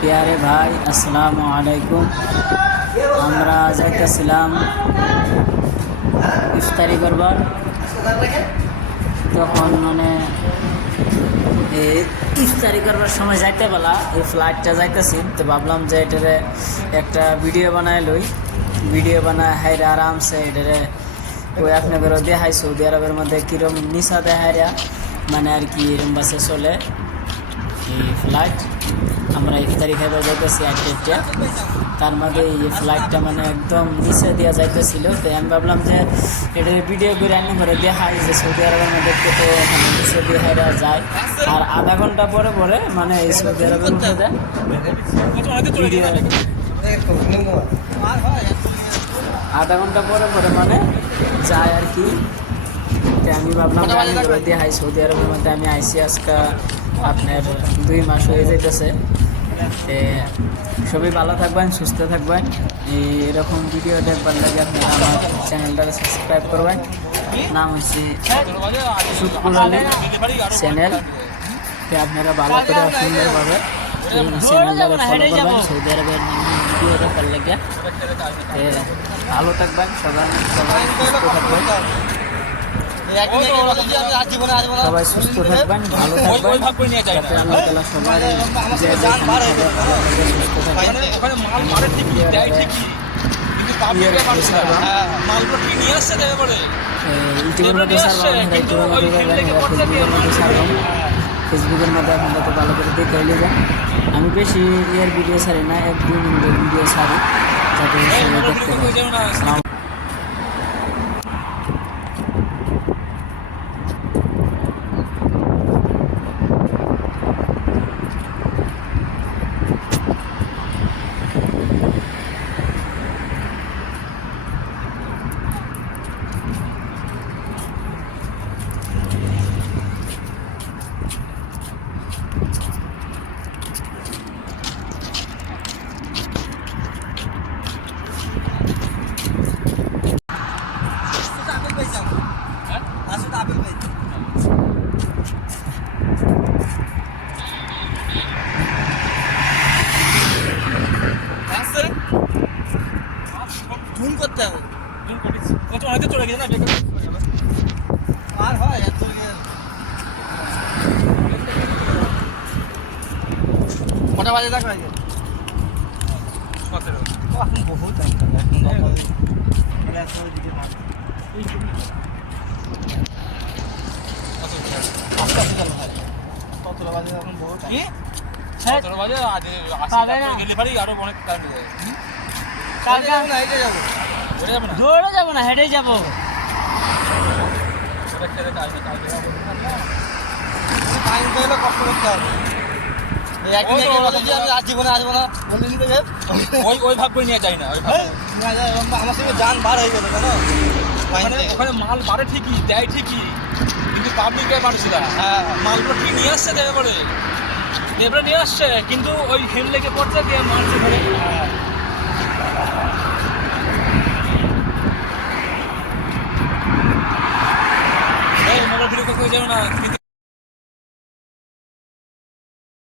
প্যারে ভাই আসসালামু আলাইকুম। আমরা যাইতেছিলাম ইফতারি করবার, তখন মানে ইফতারি করবার সময় যাইতে বলা এই ফ্লাইটটা যাইতেছি, তো ভাবলাম যে এটারে একটা ভিডিও বানায় লই। ভিডিও বানায় হাইরা আরামসে এটারে ওই আপনাদেরও দেখাই সৌদি আরবের মধ্যে কীরকম নিশা দেখাইরা মানে আর কি এরম বাসে চলে এই ফ্লাইট। আমরা ইফতারি খাইতে যাইতেছি একটা, তার মধ্যে এই ফ্লাইটটা মানে একদম নিচে দেওয়া যাইতেছিল। তো আমি ভাবলাম যে এটার ভিডিও করে আনি করে দেখাই যে সৌদি আরবের মধ্যে কত মানে নিচে দিয়ে হাইরা যায়। আর আধা ঘন্টা পরে পরে মানে এই সৌদি আরবের উঠে দেয় ভিডিও, আধা ঘন্টা পরে পরে মানে যায় আর কি। আমি ভাবলাম দেখাই সৌদি আরবের মধ্যে আমি আইসি আজকে আপনার 2 মাস হয়ে যেতেছে। সবাই ভালো থাকবেন, সুস্থ থাকবেন। এরকম ভিডিও দেখবার লাগে আপনারা আমার চ্যানেলটা সাবস্ক্রাইব করবেন। নাম হচ্ছে শুক্কুর আলী চ্যানেল। আপনারা ভালো করে সুন্দরভাবে চ্যানেলটা ফলো করবেন সৌদি আরবের ভিডিও দেখবার লাগে। ভালো থাকবেন সবাই, সবাই সুস্থ থাকবেন, সবাই সুস্থ থাকবেন, ভালো থাকবেন, যাতে আল্লাহ তাআলা সবার যে ফেসবুকের মধ্যে আপনারা তো ভালো করে দেখে যান। আমি বেশি ভিডিও ছাড়ি না, 1-2 মিনিটের ভিডিও ছাড়ি যাতে সবাই দেখতে পারে। জুম করতে হবে, জুম করিস কত অনেকে চলে গেছে না বেকার আর হয় এত কটা বাজে দেখ ভাই 17 এখন বহুত টাইম এখন দিকে মার কত বাজে এখন বহুত কি 17 বাজে আজ গেলে পারি আরো অনেক টাইম যায়। কালকে আমরা হেঁটে যাবো, দৌড়ে যাবো না, হেঁটেই যাবো। কষ্ট করতে হবে, জীবনে আসবো না বলে নিতে ওই ভাব করে নিয়ে চাই না। আমার সঙ্গে যান বার হয়ে যাবে কেন, ওখানে মাল বাড়ে ঠিকই, দেয় ঠিকই, কিন্তু পাবলিকে পারছে না। হ্যাঁ, মালগুলো ঠিক নিয়ে আসছে, দেবে বলে লেবরা নিয়ে আসছে, কিন্তু ওই হেল লেগে পড়ছে দিয়ে মারছে ধরে।